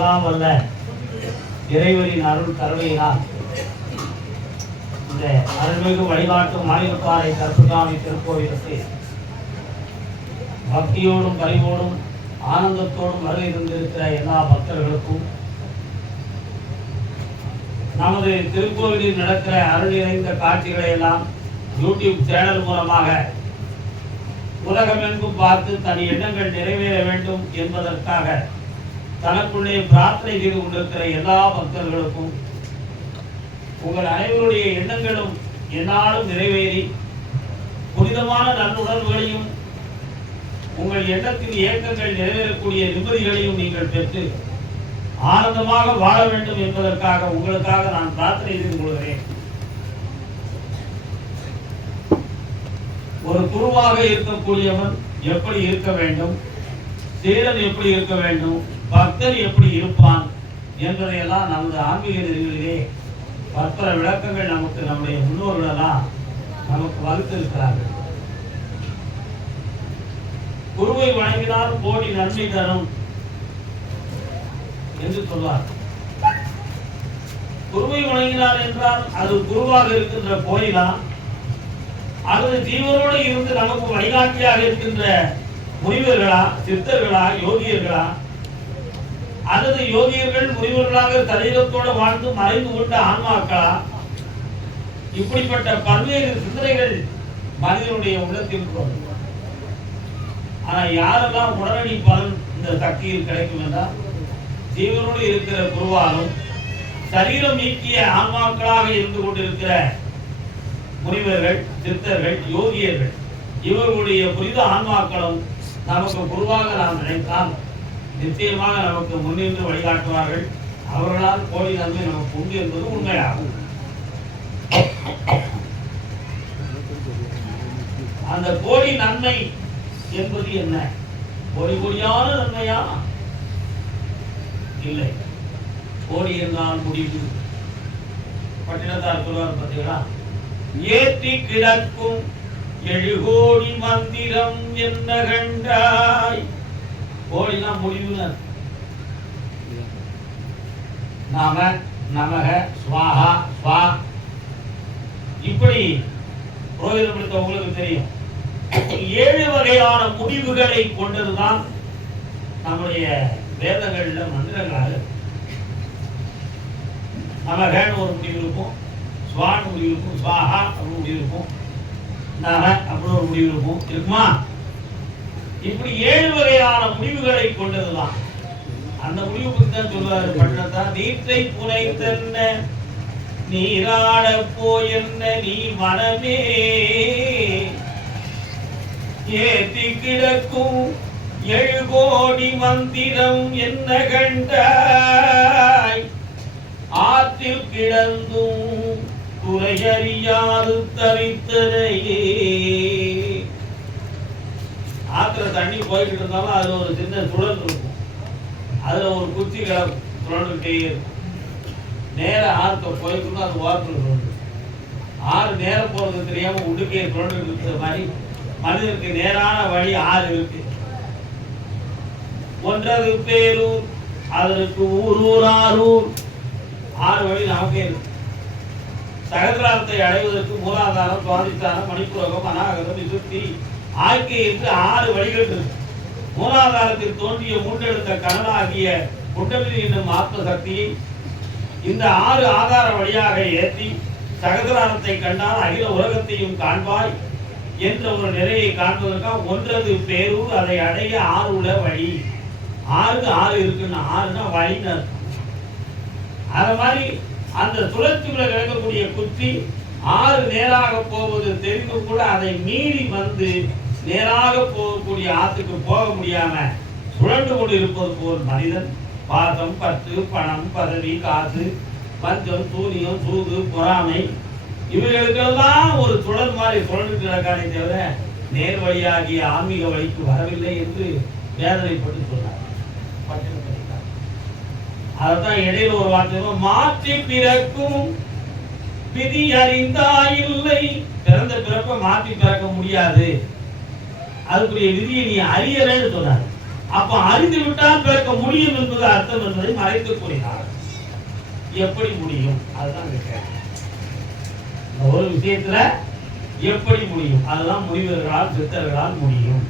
எல்லாம் வல்ல இறைவரின் அருள் கருணையினால். இந்த அருள்மிகு வழிகாட்டும் மாநிலப்பாறை கருப்புசாமி திருக்கோவிலுக்கு பக்தியோடும் பரிவோடும் ஆனந்தத்தோடும் வருகை தந்திருக்கிற எல்லா பக்தர்களுக்கும் நமது திருக்கோவிலில் நடக்கிற அருள் நிறைந்த காட்சிகளை எல்லாம் யூடியூப் சேனல் மூலமாக உலகமெங்கும் பார்த்து தன் எண்ணங்கள் நிறைவேற வேண்டும் என்பதற்காக தனக்குள்ளே பிரார்த்தனை செய்து கொண்டிருக்கிற எல்லா பக்தர்களுக்கும் உங்கள் அனைவருடைய எண்ணங்களும் என்னாலும் நிறைவேறி புனிதமான நல்லுணர்வுகளையும் உங்கள் எண்ணத்தின் இயக்கங்கள் நிறைவேறக்கூடிய நிம்மதிகளையும் நீங்கள் பெற்று ஆனந்தமாக வாழ வேண்டும் என்பதற்காக உங்களுக்காக நான் பிரார்த்தனை செய்து கொள்கிறேன். ஒரு குருவாக இருக்கக்கூடியவன் எப்படி இருக்க வேண்டும்? சீடன் எப்படி இருக்க வேண்டும்? பக்தர் எப்படி இருப்பான் என்பதையெல்லாம் நமது ஆன்மீக நெறிகளிலே பற்பல விளக்கங்கள் நமக்கு நம்முடைய முன்னோர்களெல்லாம் நமக்கு வகுத்திருக்கிறார்கள். குருவை வணங்கினால் கோடி நன்மை தரும் என்று சொல்வார். குருவை வணங்கினார் என்றால் அது குருவாக இருக்கின்ற கோயிலா அல்லது ஜீவனோடு இருந்து நமக்கு வழிகாட்டியாக இருக்கின்ற முனிவர்களா சித்தர்களா யோகியர்களா அல்லது யோகியர்கள் முனிவர்களாக சரீரத்தோடு வாழ்ந்து மறைந்து கொண்ட ஆன்மாக்களா? இப்படிப்பட்ட பல்வேறு சிந்தனைகள் மனிதனுடைய உள்ளத்தில் ஆனா யாரெல்லாம் உடனடி பலன் இந்த சக்தியில் கிடைக்கும் என்றால் ஜீவனோடு இருக்கிற குருவாலும் சரீரம் நீக்கிய ஆன்மாக்களாக இருந்து கொண்டிருக்கிற முனிவர்கள் சித்தர்கள் யோகியர்கள் இவர்களுடைய புனித ஆன்மாக்களும் நமக்கு குருவாக நாம் நினைத்தால் நிச்சயமாக நமக்கு முன்னின்று வழிகாட்டுவார்கள். அவர்களால் கோடி நன்மை நமக்கு உண்டு என்பது உண்மையாகும். அந்த கோடி நன்மை என்பது என்ன? கோடி கோடியான நன்மையா? இல்லை. கோடி என்றால் முடிவு. பட்டினத்தார் சொல்வார் பார்த்தீங்களா? ஏற்றி கிடக்கும் எழுகோடி மந்திரம் என்ன கண்டாய்? கோடினா முடிவுன்னு. நாம நமக ஸ்வாஹா ஸ்வா. இப்படி புரோகிதம் உங்களுக்கு தெரியும். ஏழு வகையான முடிவுகளை கொண்டதுதான் நம்முடைய வேதங்கள்ல மந்திரங்களாக நமகன்னு ஒரு முடிவு இருக்கும் ஸ்வான் முடிவு இருக்கும் ஸ்வாஹா அப்படின்னு முடிவு இருக்கும் நம அப்படின்னு ஒரு முடிவு இருக்கும். இருக்குமா? இப்படி ஏழு வகையான முடிவுகளை கொண்டதுதான். அந்த முடிவு பத்தி தான் சொல்வாரு பட்டத்தா நீற்றை புனை தன்ன நீராட போயென்ன? நீ மனமே ஏத்தி கிடக்கும் ஏழு கோடி மந்திரம் என்ன கண்டாய்? ஆற்றில் கிடந்தும் குறையறியாது தவித்தனையே. ஆத்துல தண்ணி போயிட்டு இருந்தாலும் அதுல ஒரு சின்ன சுழல் இருக்கும். அதுல ஒரு குச்சி கிடக்கும். சுழல்கிட்டே இருக்கும். நேர ஆற்ற போய்க்கணும் அது ஓரத்தில் சுழண்டு ஆறு நேரம் போறது தெரியாம உடுக்கையை சுழண்டு இருக்கிற மாதிரி மனிதனுக்கு நேரான வழி ஆறு இருக்கு. ஒன்றது பேரூர் அதற்கு ஊர் ஊர் ஆரூர். ஆறு வழி நமக்கே இருக்கு. சகசிராரத்தை அடைவதற்கு மூலாதாரம் சுவாதிஷ்டானம் மணிப்புரகம் அநாகரம் விசுத்தி ஆகிய என்று ஆறு வழிகள் இருக்கு. மூலாதாரத்தில் தோன்றிய மூன்றெடுத்த கனலாகிய குண்டலில் என்னும் ஆத்ம சக்தியை இந்த ஆறு ஆதார வழியாக ஏற்றி சகசிராரத்தை கண்டால் அகில உலகத்தையும் காண்பாய் என்ற ஒரு நிலையை காண்பதற்காக ஒன்றது பேரூர் அதை அடைய ஆறு உள்ள வழி. ஆறு ஆறு இருக்குன்னா ஆறுனா வழின்னு அர்த்தம். அது மாதிரி அந்த சுழற்சிக்குள்ள கிடக்கக்கூடிய குத்தி ஆறு நேராக போவது தெரிந்து கூட அதை மீறி வந்து நேராக போகக்கூடிய ஆத்துக்கு போக முடியாம சுழண்டு கொண்டு இருப்பது போல் மனிதன். பாதம் பத்து பணம் பதவி காசு பஞ்சம் சூனியம் சூது பொறாமை. இவைகளுக்கெல்லாம் ஒரு சுழல் மாதிரி சுழண்டு கிடக்கானே தவிர நேர் வழியாகிய ஆன்மீக வழிக்கு வரவில்லை என்று வேதனைப்பட்டு சொன்னார். அதைத்தான் இடையில ஒரு வார்த்தை மாற்றி பிறக்கும் விதி அறிந்தாயில்லை பிறந்த பிறப்ப மாற்றி பிறக்க முடியாது. அதுக்குரிய விதியை நீ அறியறேன்னு சொன்னார். அப்ப அறிந்து விட்டால் பிறக்க முடியும் என்பது அர்த்தம் என்பதை மறைத்து கூறினார். எப்படி முடியும்? அதுதான் இங்க ஒரு விஷயத்துல எப்படி முடியும்? அதெல்லாம் முனிவர்களால் சித்தர்களால் முடியும்.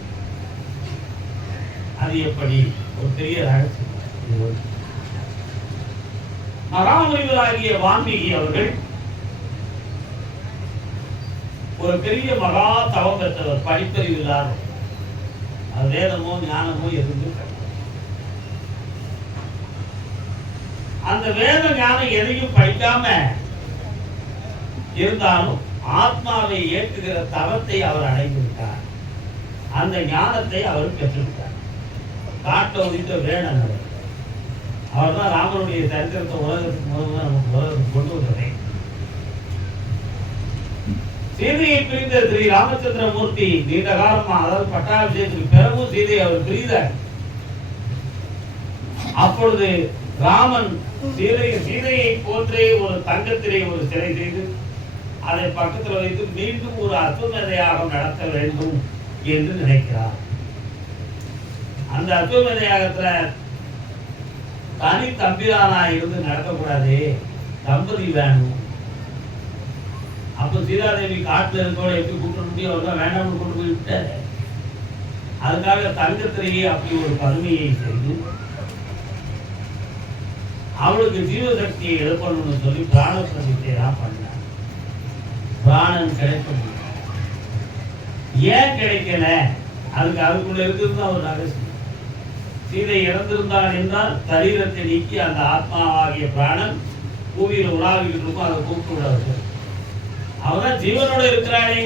அது எப்படி? ஒரு பெரிய ரகசியம். மகாமுனிவராகிய வான்மீகி அவர்கள் ஒரு பெரிய மகா தவம் பெற்றவர் படிப்பறிவு இல்லாத அது வேதமோ ஞானமோ எதுவுமே அந்த வேத ஞானம் எதையும் படிக்காம இருந்தாலும் ஆத்மாவை ஏற்றுகிற தவத்தை அவர் அடைந்து விட்டார் அந்த ஞானத்தை அவர் பெற்றுவிட்டார் காட்ட உதித்த வேணன் அவர். அவர் தான் ராமனுடைய சரித்திரத்தை உலகத்துக்கு முதல்ல நமக்கு உலகத்துக்கு கொண்டு வந்ததே சீதையை பிரிந்த ஸ்ரீ ராமச்சந்திர மூர்த்தி நீண்ட காலமா அதாவது பட்டாபிஷேகத்துக்கு பிறகும் சீதையை அவர் பிரிந்தார். அப்பொழுது ராமன் சீதை சீதையை போன்றே ஒரு தங்கத்திலே ஒரு சிலை செய்து அதை பக்கத்தில் வைத்து மீண்டும் ஒரு அசுமத நடத்த வேண்டும் என்று நினைக்கிறார். அந்த அசுமத தனி தம்பிதானா இருந்து நடத்தக்கூடாது தம்பதி வேணும். அப்போ சீதாதேவி காட்டுல இருக்கவளை எப்படி கூப்பிட முடியும்? அவர் தான் வேண்டாம்னு கொண்டு போய் விட்டார். அதுக்காக தங்கத்திலேயே அப்படி ஒரு பதுமையை செய்து அவளுக்கு ஜீவசக்தியை எழுப்பணும்னு சொல்லி பிராண பிரதிஷ்டை தான் பண்ணார். பிராணன் கிடைக்க ஏன் கிடைக்கல? அதுக்கு அதுக்குள்ள இருக்கிறது தான் ஒரு ரகசியம். சீதை இறந்திருந்தாள் என்றால் சரீரத்தை நீக்கி அந்த ஆத்மாவாகிய பிராணன் பூமியில் உலாவிக்கிட்டு இருக்கும் அதை கூப்பிட்டு விடாது. அவதான் ஜீவனோட இருக்கிறாளே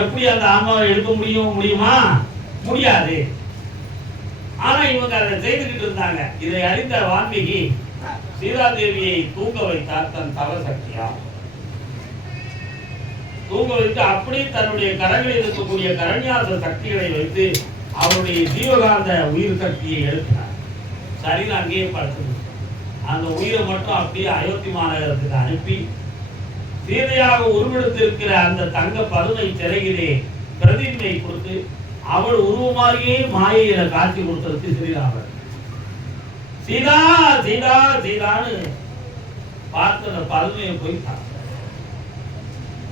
எப்படி அந்த ஆன்மாவை எடுக்க முடியும் முடியுமா? முடியாது. ஆனா இவங்க அதை செய்துகிட்டு இருந்தாங்க. இதை அறிந்த வால்மீகி சீதாதேவியை தூங்க வைத்தார் தன் தவ சக்தியா தூங்க வைத்து அப்படியே தன்னுடைய கரங்களில் இருக்கக்கூடிய கரண்யாச சக்திகளை வைத்து அவருடைய ஜீவகாந்த உயிர் சக்தியை எடுத்தார். சரின்னு அங்கேயே படுத்து அந்த உயிரை மட்டும் அப்படியே அயோத்தி மாநகரத்துக்கு அனுப்பி சீதையாக உருவெடுத்திருக்கிற அந்த தங்க பதுமை சிறையிலே பிரதிமை கொடுத்து அவள் உருவமாகியே மாயையில காட்சி கொடுத்ததுக்கு ஸ்ரீராமர். சீதா சீதா சீதான்னு பார்த்து அந்த பதுமையை போய்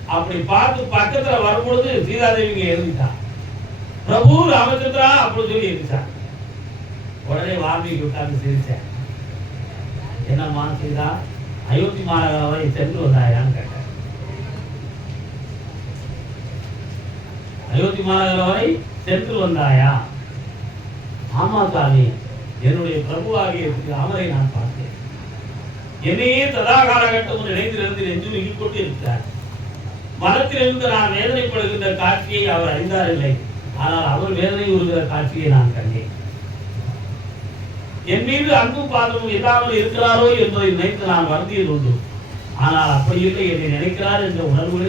அப்படி பார்த்து பக்கத்துல வரும்பொழுது சீதாதேவிங்க எழுதிட்டான் பிரபு ராமச்சந்திரா அப்படி சொல்லி எழுதிட்டான் உடனே வால்மீகி உட்கார்ந்து சிரிச்சேன் என்னம்மா சீதா அயோத்தி மாநகரம் சென்று வந்தாயான்னு கேட்டேன் அயோத்தி மாநகரம் வரை சென்று வந்தாயா? ஆமா சாமி என்னுடைய பிரபுவாகிய ராமரை நான் பார்த்தேன். என்னையே ததா காலகட்டம் நினைந்திருந்து நெஞ்சுருகி கொண்டு இருக்கிறார் மனத்திலிருந்து நான் வேதனைப்படுகின்ற காட்சியை அவர் அறிந்தார் இல்லை ஆனால் அவர் வேதனை உறுகிற காட்சியை நான் கண்டேன். என் மீது அன்பும் பாதமும் இல்லாமல் இருக்கிறாரோ என்பதை நினைத்து நான் வருந்தியது உண்டு ஆனால் அப்படி இல்லை என்னை நினைக்கிறார் என்ற உணர்வு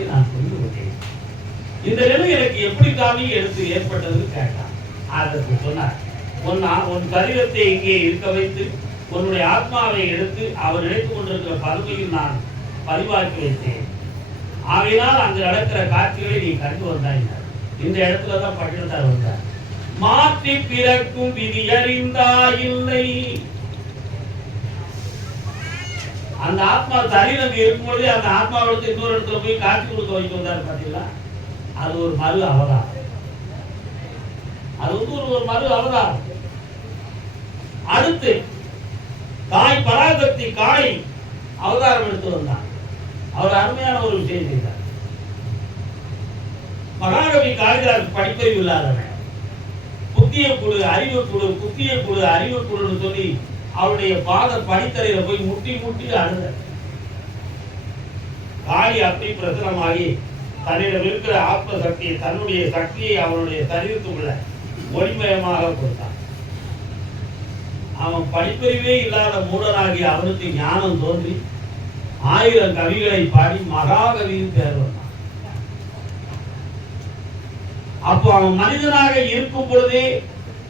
இந்த நிலை எனக்கு எப்படி தாமி எடுத்து ஏற்பட்டதுன்னு கேட்டான் அதற்கு சொன்னார் ஒன்னா உன் சரீரத்தை இங்கே இருக்க வைத்து உன்னுடைய ஆத்மாவை எடுத்து அவர் நினைத்துக் கொண்டிருக்கிற பருமையில் நான் பதிவாக்கி வைத்தேன். ஆகையினால் அங்கு நடக்கிற காட்சிகளை நீ கண்டு வந்தாய் இந்த இடத்துல தான் பட்டினத்தார் வந்தார். மாற்றி பிறக்கும் விதி அறிந்தாயில்லை. அந்த ஆத்மா சரீரம் இருக்கும்பொழுது அந்த ஆத்மாவிடத்து இன்னொரு இடத்துல போய் காட்சி கொடுக்க வைக்க வந்தார் பாத்தீங்களா? அது ஒரு மறு அவதாரம் அது வந்து ஒரு ஒரு மறு அவதாரம் அடுத்து தாய் பராசக்தி காளி அவதாரம் எடுத்து வந்தான். அவர் அருமையான ஒரு விஷயம் செய்தார். மகாகவி காளிதாஸ் படிப்பறிவு இல்லாதவன். புத்திய குழு அறிவு குழு புத்திய குழு அறிவு குழுன்னு சொல்லி அவருடைய பாத படித்தரையில போய் முட்டி முட்டி அழுத காளி அப்படி பிரசனமாகி தன்னிடம் இருக்கிற ஆத்ம சக்தியை தன்னுடைய சக்தியை அவனுடைய சரீரத்துக்குள்ள ஒளிமயமாக கொடுத்தான். அவன் படிப்பறிவே இல்லாத மூடனாகி அவனுக்கு ஞானம் தோன்றி ஆயிரம் கவிகளை பாடி மகாகவியும் பேர் வந்தான். அப்போ அவன் மனிதனாக இருக்கும் பொழுதே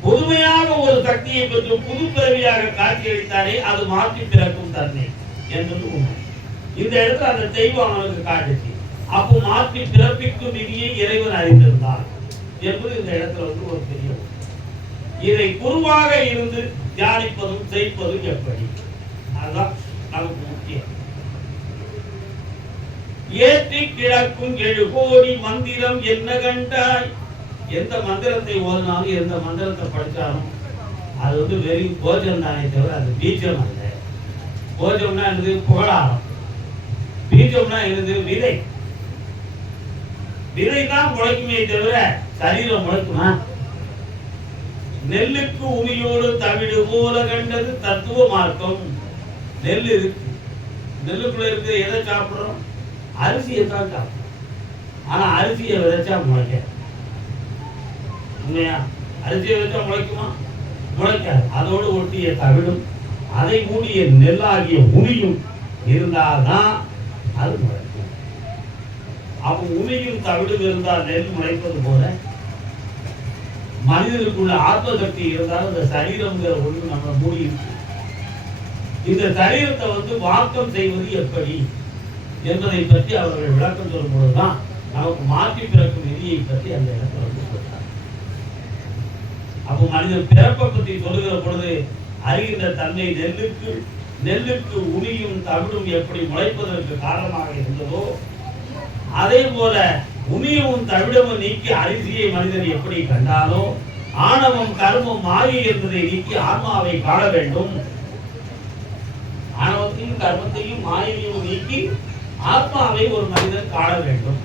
புதுமையாக ஒரு சக்தியை பெற்று புது பிறவியாக காட்சியளித்தானே அது மாற்றி பிறக்கும் தன்மை என்பது உண்மை. இந்த இடத்துல அந்த தெய்வம் அவனுக்கு காட்டுச்சு அப்போ மாற்றி பிறப்பிக்கும் விதியை இறைவன் அறிந்திருந்தார் என்பது இந்த இடத்துல வந்து ஒரு பெரிய இதை குருவாக இருந்து தியானிப்பதும் செய்ப்பதும் எப்படி? அதுதான் நமக்கு முக்கியம். ஏற்றி கிடக்கும் ஏழு கோடி மந்திரம் என்ன கண்டாய்? எந்த மந்திரத்தை ஓதினாலும் எந்த மந்திரத்தை படித்தாலும் அது வந்து வெறும் கோஜம் தானே தவிர அது பீஜம் அல்ல. போஜம்னா என்னது புகழாரம். பீஜம்னா என்னது விதை. விதை தான் முளைக்குமே தவிர சரீரம் முளைக்குமா? நெல்லுக்கு உமியோடு தவிடு போல கண்டது தத்துவ மார்க்கம். நெல் இருக்கு. நெல்லுக்குள்ள இருக்கிற எதை சாப்பிட்றோம்? அரிசியை தான் சாப்பிட்றோம். ஆனா அரிசியை விதைச்சா முளைக்க உண்மையா? அரிசியை விதைச்சா முளைக்குமா? முளைக்காது. அதோடு ஒட்டிய தவிடும் அதை மூடிய நெல்லாகிய உமியும் இருந்தால்தான் அது முளைக்கும். அவன் உமையும் தவிடும் இருந்தால் நெல் முளைப்பது போல மனிதனுக்குள்ள ஆத்ம சக்தி இருந்தால் இந்த சரீரம்ங்கிற ஒன்று நம்ம மூடி இருக்கு. இந்த சரீரத்தை வந்து வாக்கம் செய்வது எப்படி என்பதை பற்றி அவர்கள் விளக்கம் சொல்லும் பொழுதுதான் நமக்கு மாற்றி பிறக்கும் விதியை பற்றி அந்த இடத்துல வந்து சொல்றாங்க. அப்போ மனிதன் பிறப்பை பற்றி சொல்லுகிற பொழுது அறிகின்ற தன்னை நெல்லுக்கு நெல்லுக்கு உனியும் தமிழும் எப்படி முளைப்பதற்கு காரணமாக இருந்ததோ அதே போல உமியமும் தவிடமும் நீக்கி அரிசியை மனிதன் எப்படி கண்டாலோ ஆணவம் கர்மம் மாயி என்பதை நீக்கி ஆன்மாவை காண வேண்டும். ஆணவத்தையும் கர்மத்தையும் மாயையும் நீக்கி ஆத்மாவை ஒரு மனிதன் காண வேண்டும்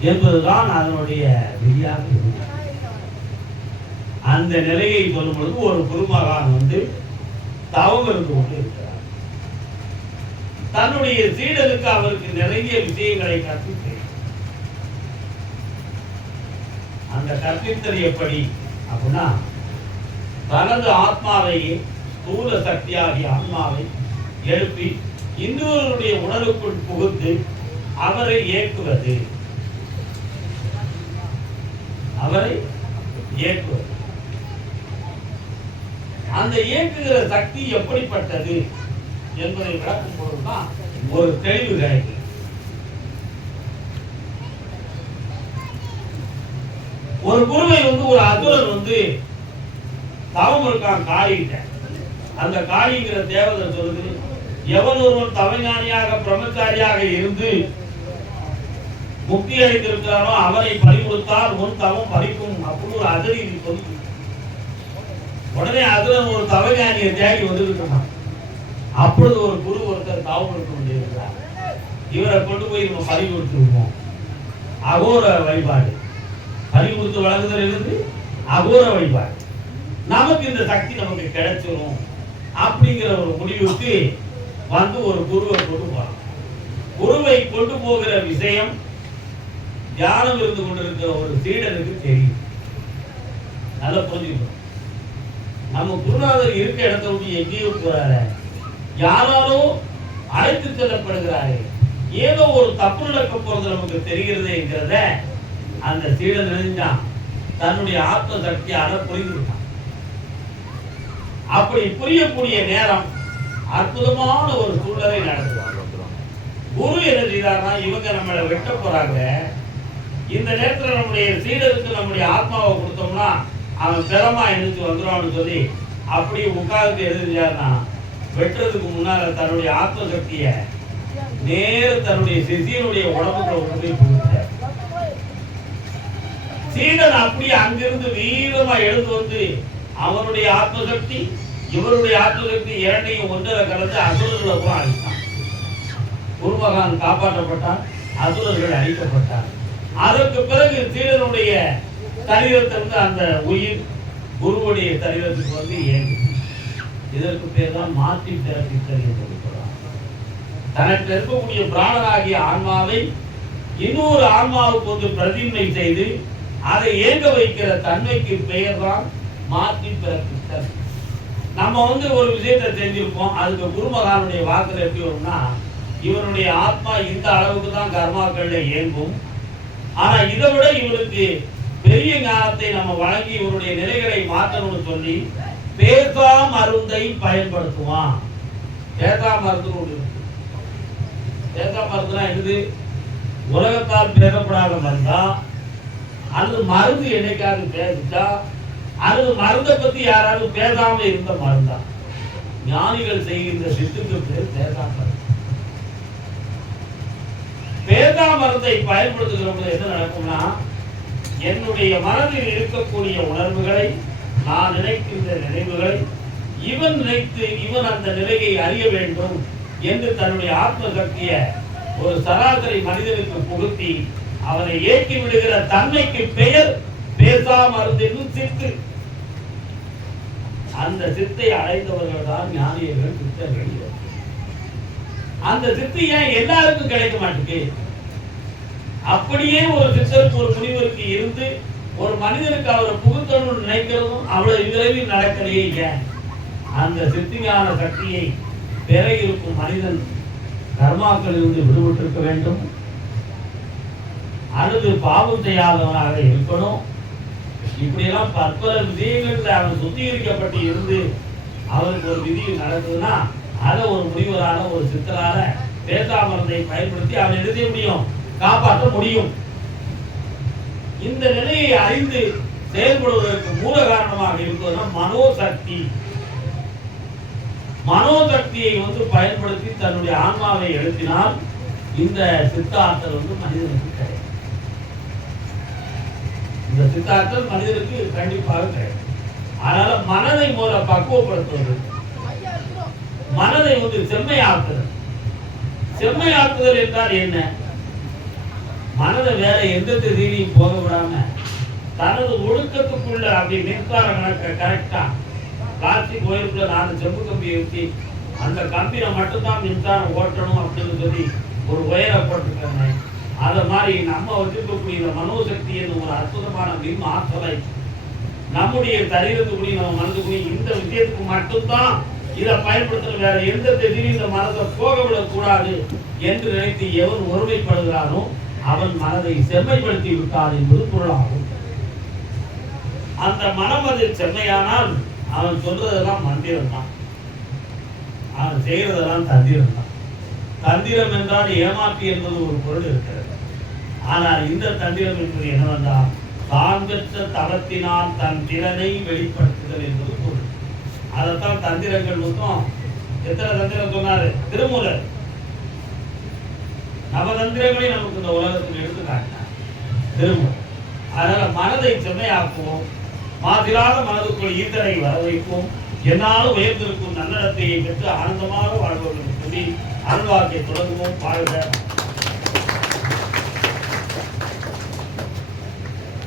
என்பதுதான் அதனுடைய விதியாக அந்த நிலையை சொல்லும் பொழுது ஒரு குருமகான் வந்து தவம் இருந்து கொண்டு இருக்கிறார் தன்னுடைய சீடருக்கு அவருக்கு நிறைய விஷயங்களை கற்பித்து அந்த கற்பித்தல் எப்படி? அப்படின்னா தனது ஆத்மாவை ஸ்தூல சக்தியாகிய ஆத்மாவை எழுப்பி இன்னொருடைய உணர்வுக்குள் புகுந்து அவரை இயக்குவது அவரை இயக்குவது அந்த இயக்குகிற சக்தி எப்படிப்பட்டது? என்பதை விளக்கும் பொழுதுதான் ஒரு தெளிவு கிடைக்கும் ஒரு குருவை வந்து ஒரு அசுரன் வந்து தவம் இருக்கான் காளிகிட்ட அந்த காளிங்கிற தேவதை சொல்லுது எவன் ஒருவன் தவஞானியாக பிரம்மச்சாரியாக இருந்து முக்தி அடைந்திருக்கிறானோ அவனை பறி கொடுத்தால் உன் தவம் பறிக்கும் அப்படின்னு ஒரு அதிரி சொல்லி உடனே அதுல ஒரு தவஞானியை தேடி வந்துருக்கிறான். அப்பொழுது ஒரு குரு ஒருத்தர் தவம் இருக்க கொண்டிருக்கிறார் இவரை கொண்டு போய் நம்ம பறி கொடுத்துருவோம். அகோர வழிபாடு. பறி கொடுத்து வழங்குதல் இருந்து அகோர வழிபாடு. நமக்கு இந்த சக்தி நமக்கு கிடைச்சிடும் அப்படிங்கிற ஒரு முடிவுக்கு வந்து ஒரு குருவை கொண்டு போறான் குருவை கொண்டு போகிற விஷயம் தியானம் இருந்து கொண்டிருக்கிற ஒரு சீடனுக்கு தெரியும். நல்லா புரிஞ்சுக்கணும். நம்ம குருநாதர் இருக்க இடத்த விட்டு எங்கேயோ போறாரு. யாராலோ அழைத்து செல்லப்படுகிறாரு. ஏதோ ஒரு தப்பு நடக்க போறது நமக்கு தெரிகிறதுங்கிறத அந்த சீடன் நினைஞ்சான். தன்னுடைய ஆத்ம சக்தியால புரிந்துட்டான் அப்படி புரியக்கூடிய நேரம் அற்புதமான ஒரு சூழ்நிலை நடத்துவார் குரு என்ன செய்தார்னா இவங்க நம்மளை வெட்ட போறாங்க. இந்த நேரத்துல நம்முடைய சீடருக்கு நம்முடைய ஆத்மாவை கொடுத்தோம்னா அவன் பெறமா எழுந்து வந்துடும் சொல்லி அப்படியே உட்கார்ந்து எழுதியாருன்னா வெட்டுறதுக்கு முன்னால தன்னுடைய ஆத்ம சக்திய நேர தன்னுடைய சிசியனுடைய உடம்புக்குள்ள கொண்டு போய் புகுத்தார். சீடன் அப்படியே அங்கிருந்து வீரமா எழுந்து வந்து அவனுடைய ஆத்மசக்தி இவருடைய ஆத்மசக்தி இரண்டையும் ஒன்றரை கலந்து அசுரர்களை கூட அழித்தான். குருமகான் காப்பாற்றப்பட்டான் அசுரர்கள் அழிக்கப்பட்டார் அதற்கு பிறகு சீடனுடைய சரீரத்திலிருந்து அந்த உயிர் குருவுடைய சரீரத்துக்கு வந்து இயங்குது. இதற்கு பேர் தான் மாற்றி பிறப்பித்தல் என்று தனக்கு இருக்கக்கூடிய பிராணனாகிய ஆன்மாவை இன்னொரு ஆன்மாவுக்கு வந்து பிரதிமை செய்து அதை இயங்க வைக்கிற தன்மைக்கு பெயர் தான் மாற்றி பிறப்பித்தல் நம்ம வந்து ஒரு விஷயத்தை தெரிஞ்சிருப்போம். அதுக்கு குருமகானுடைய வாக்குல எப்படி வரும்னா இவருடைய ஆத்மா இந்த அளவுக்கு தான் கர்மாக்கள்ல இயங்கும். ஆனா இதை விட இவருக்கு பெரிய ஞானத்தை நம்ம வழங்கி இவருடைய நிலைகளை மாற்றணும்னு சொல்லி பேதா மருந்தை பயன்படுத்துவான். பேசா மருந்து ஒன்று இருக்கு. மருந்துனா என்னது? உலகத்தால் பேசப்படாத மருந்தா? அல்லது மருந்து என்னைக்காவது பேசிட்டா அது மருந்தை பத்தி யாராவது பேசாம இருந்த மருந்தா? ஞானிகள் செய்கின்ற சித்துக்கு பேர் பேசாம மருந்து. பேதா மருந்தை பயன்படுத்துகிற என்ன நடக்கும்னா என்னுடைய மனதில் இருக்கக்கூடிய உணர்வுகளை நான் நினைக்கின்ற நினைவுகளை இவன் நினைத்து இவன் அந்த நிலையை அறிய வேண்டும் என்று தன்னுடைய ஆத்ம சக்திய ஒரு சராசரி மனிதனுக்கு புகுத்தி அவனை ஏற்றி விடுகிற தன்மைக்கு பெயர் பேசாமருந்து சித்து. அந்த சித்தை அடைந்தவர்கள் தான் ஞானியர்கள் சித்தர்கள் அந்த சித்து ஏன் எல்லாருக்கும் கிடைக்க மாட்டேங்குது? அப்படியே ஒரு சித்தருக்கு ஒரு முனிவருக்கு இருந்து ஒரு மனிதனுக்கு அவரை புகுத்தணும்னு நினைக்கிறதும் அவ்வளவு விரைவில் நடக்கலையே ஏன் அந்த சித்திஞான சக்தியை பெற இருக்கும் மனிதன் கர்மாக்களிலிருந்து விடுபட்டிருக்க வேண்டும். அல்லது பாவம் செய்யாதவனாக இருக்கணும். இப்படியெல்லாம் பற்பல விஷயங்கள்ல அவன் சுத்திகரிக்கப்பட்டு இருந்து அவருக்கு ஒரு விதி நடக்குதுன்னா அதை ஒரு முடிவரான ஒரு சித்தரால பேசாமரத்தை பயன்படுத்தி அவன் எழுத முடியும்? காப்பாற்ற முடியும். இந்த நிலையை அறிந்து செயல்படுவதற்கு மூல காரணமாக இருப்பதுனா மனோசக்தி. மனோசக்தியை வந்து பயன்படுத்தி தன்னுடைய ஆன்மாவை எழுத்தினால் இந்த சித்தாற்றல் வந்து மனிதனுக்கு கிடையாது. இந்த சித்தாற்றல் மனிதனுக்கு கண்டிப்பாக கிடையாது. அதனால மனதை முதல்ல பக்குவப்படுத்துவது. மனதை வந்து செம்மையாக்குதல். செம்மையாக்குதல் என்றால் என்ன? மனதை வேற எந்த திசையிலையும் போக விடாம தனது ஒழுக்கத்துக்குள்ள அப்படி மின்சார கணக்க கரெக்டா பிளாஸ்டிக் ஒயருக்குள்ள நாலு செம்பு கம்பியை ஊற்றி அந்த கம்பியில மட்டும்தான் மின்சாரம் ஓட்டணும் அப்படின்னு சொல்லி ஒரு ஒயரை போட்டிருக்காங்க அதை மாதிரி நம்ம வச்சிருக்கக்கூடிய இந்த மனோசக்தி என்னும் ஒரு அற்புதமான மின் ஆற்றலை நம்முடைய சரீரத்துக்குரிய நம்ம மனதுக்குரிய இந்த விஷயத்துக்கு மட்டும்தான் இதை பயன்படுத்தணும். வேற எந்த திசையிலும் இந்த மனதை போக விடக்கூடாது என்று நினைத்து எவன் ஒருமைப்படுகிறானோ அவன் மனதை செம்மைப்படுத்தி விட்டார் என்பது பொருளாகும். அந்த மனம் அது செம்மையானால் அவன் சொல்றதெல்லாம் மந்திரம் தான் அவன் செய்யறதெல்லாம் தந்திரம் தான் தந்திரம் என்றால் ஏமாற்றி என்பது ஒரு பொருள் இருக்கிறது. ஆனால் இந்த தந்திரம் என்பது என்னவென்றால் தான் பெற்ற தளத்தினால் தன் திறனை வெளிப்படுத்துதல் என்பது பொருள். அதைத்தான் தந்திரங்கள் மொத்தம். எத்தனை தந்திரம் சொன்னாரு? திருமூலர். நவதந்திரங்களை நமக்கு இந்த உலகத்தில் எடுத்து காட்டினார் திரும்ப அதனால மனதை செம்மையாக்குவோம் மாதிராத மனதுக்குள் ஈத்தனை வர வைப்போம் என்னாலும் உயர்ந்திருக்கும் நன்னடத்தையை பெற்று ஆனந்தமாக வாழ்வதற்கு சொல்லி அருள்வாக்கை தொடங்குவோம் வாழ்க.